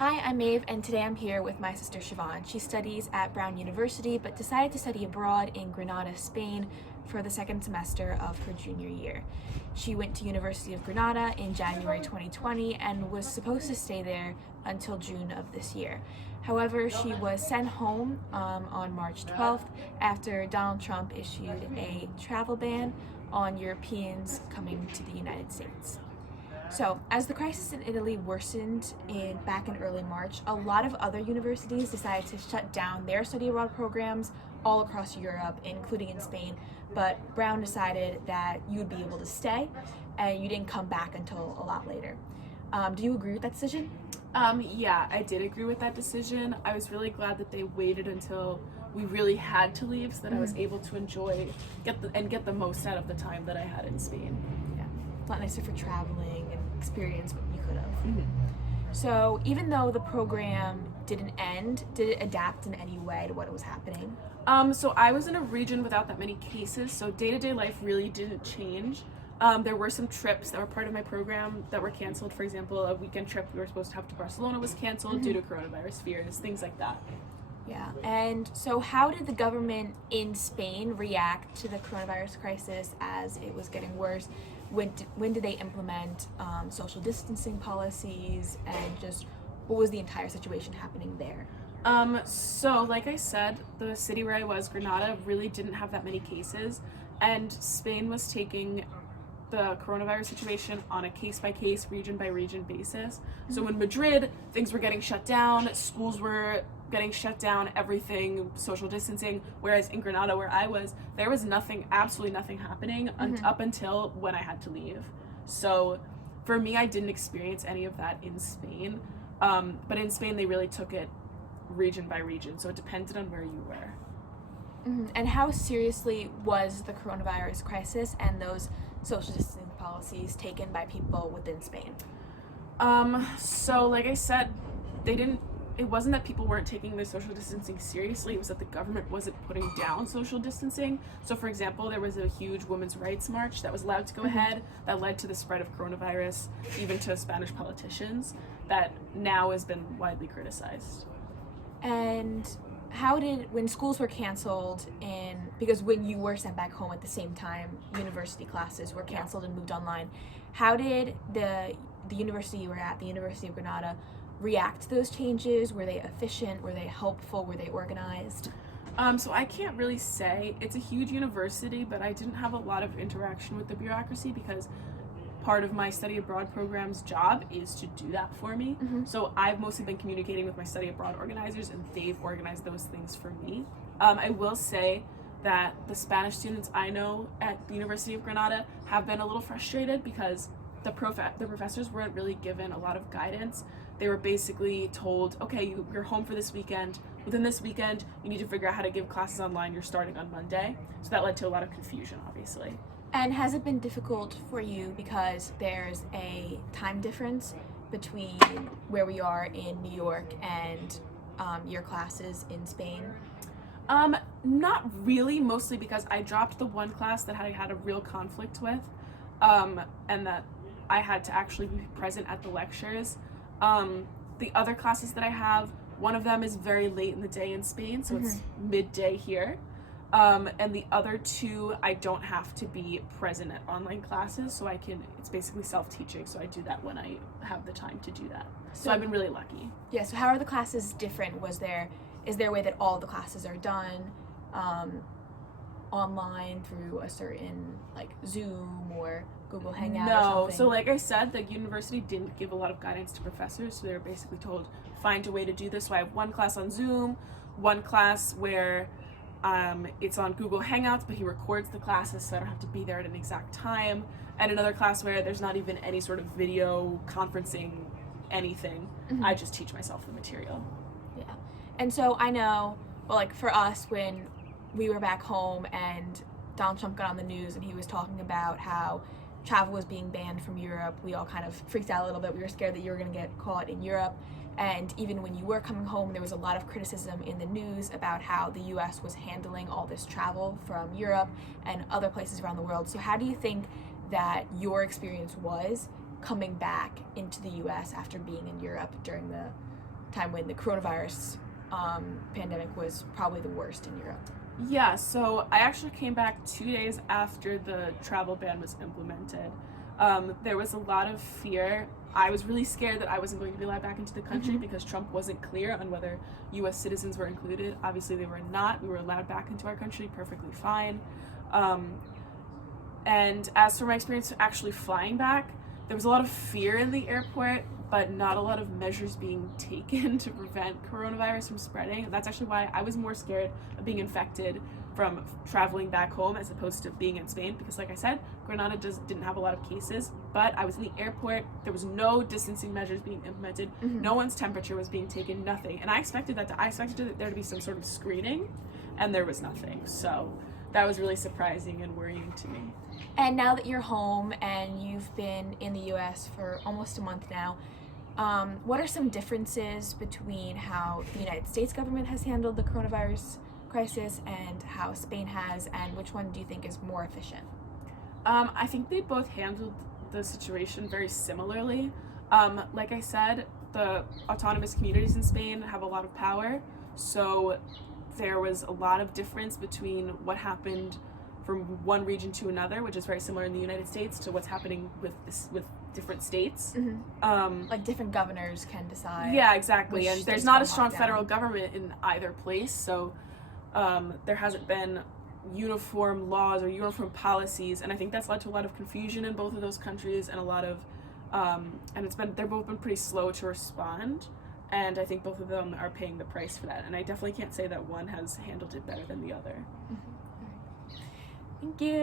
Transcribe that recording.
Hi, I'm Maeve, and today I'm here with my sister Siobhan. She studies at Brown University, but decided to study abroad in Granada, Spain for the second semester of her junior year. She went to University of Granada in January 2020 and was supposed to stay there until June of this year. However, she was sent home on March 12th after Donald Trump issued a travel ban on Europeans coming to the United States. So, as the crisis in Italy worsened back in early March, a lot of other universities decided to shut down their study abroad programs all across Europe, including in Spain. But Brown decided that you would be able to stay and you didn't come back until a lot later. Do you agree with that decision? Yeah, I did agree with that decision. I was really glad that they waited until we really had to leave so that I was able to enjoy, get the most out of the time that I had in Spain. Yeah, a lot nicer for traveling and experience what you could have. So even though the program didn't end, did it adapt in any way to what was happening? So I was in a region without that many cases, so day-to-day life really didn't change. There were some trips that were part of my program that were canceled. For example, a weekend trip we were supposed to have to Barcelona was canceled due to coronavirus fears, things like that. Yeah, and so how did the government in Spain react to the coronavirus crisis as it was getting worse? When did they implement social distancing policies, and just what was the entire situation happening there? So like I said, the city where I was, Granada, really didn't have that many cases, and Spain was taking the coronavirus situation on a case-by-case, region-by-region basis. So in Madrid, things were getting shut down, schools were getting shut down, everything, social distancing, whereas in Granada, where I was, there was nothing, absolutely nothing happening up until when I had to leave. So for me, I didn't experience any of that in Spain, but in Spain, they really took it region by region, so it depended on where you were. And how seriously was the coronavirus crisis and those social distancing policies taken by people within Spain? So like I said, it wasn't that people weren't taking the social distancing seriously, it was that the government wasn't putting down social distancing. So for example, there was a huge women's rights march that was allowed to go ahead that led to the spread of coronavirus, even to Spanish politicians, that now has been widely criticized. And when schools were canceled, because when you were sent back home at the same time, university classes were canceled and moved online, how did the university you were at, the University of Granada, react to those changes? Were they efficient? Were they helpful? Were they organized? So I can't really say. It's a huge university, but I didn't have a lot of interaction with the bureaucracy because part of my study abroad program's job is to do that for me. So I've mostly been communicating with my study abroad organizers, and they've organized those things for me. I will say that the Spanish students I know at the University of Granada have been a little frustrated because the professors weren't really given a lot of guidance. They were basically told, okay, you're home for this weekend. Within this weekend, you need to figure out how to give classes online. You're starting on Monday. So that led to a lot of confusion, obviously. And has it been difficult for you because there's a time difference between where we are in New York and your classes in Spain? Not really, mostly because I dropped the one class that I had a real conflict with, and that I had to actually be present at the lectures. The other classes that I have, one of them is very late in the day in Spain, so it's midday here. And the other two, I don't have to be present at online classes, so it's basically self-teaching, so I do that when I have the time to do that. So I've been really lucky. Yeah, so how are the classes different? Is there a way that all the classes are done online through a certain, like, Zoom or Google Hangout or something? No, so like I said, the university didn't give a lot of guidance to professors, so they were basically told, find a way to do this. So I have one class on Zoom, one class where it's on Google Hangouts, but he records the classes so I don't have to be there at an exact time, and another class where there's not even any sort of video conferencing anything. I just teach myself the material. Yeah. And so I know, well, like for us, when we were back home and Donald Trump got on the news and he was talking about how travel was being banned from Europe, we all kind of freaked out a little bit. We were scared that you were going to get caught in Europe. And even when you were coming home, there was a lot of criticism in the news about how the US was handling all this travel from Europe and other places around the world. So how do you think that your experience was coming back into the US after being in Europe during the time when the coronavirus pandemic was probably the worst in Europe. Yeah, so I actually came back 2 days after the travel ban was implemented. There was a lot of fear. I was really scared that I wasn't going to be allowed back into the country because Trump wasn't clear on whether U.S. citizens were included. Obviously, they were not. We were allowed back into our country perfectly fine. And as for my experience actually flying back, there was a lot of fear in the airport, but not a lot of measures being taken to prevent coronavirus from spreading. That's actually why I was more scared of being infected from traveling back home as opposed to being in Spain, because like I said, Granada didn't have a lot of cases, but I was in the airport, there was no distancing measures being implemented, no one's temperature was being taken, nothing. And I expected there to be some sort of screening, and there was nothing. So that was really surprising and worrying to me. And now that you're home and you've been in the US for almost a month now, what are some differences between how the United States government has handled the coronavirus crisis and how Spain has, and which one do you think is more efficient? I think they both handled the situation very similarly. Like I said, the autonomous communities in Spain have a lot of power, so there was a lot of difference between what happened from one region to another, which is very similar in the United States to what's happening with different states. Like different governors can decide. Yeah, exactly. And there's not a strong federal government. government in either place, so there hasn't been uniform laws or uniform policies, and I think that's led to a lot of confusion in both of those countries, and a lot of they've both been pretty slow to respond, and I think both of them are paying the price for that, and I definitely can't say that one has handled it better than the other. Thank you.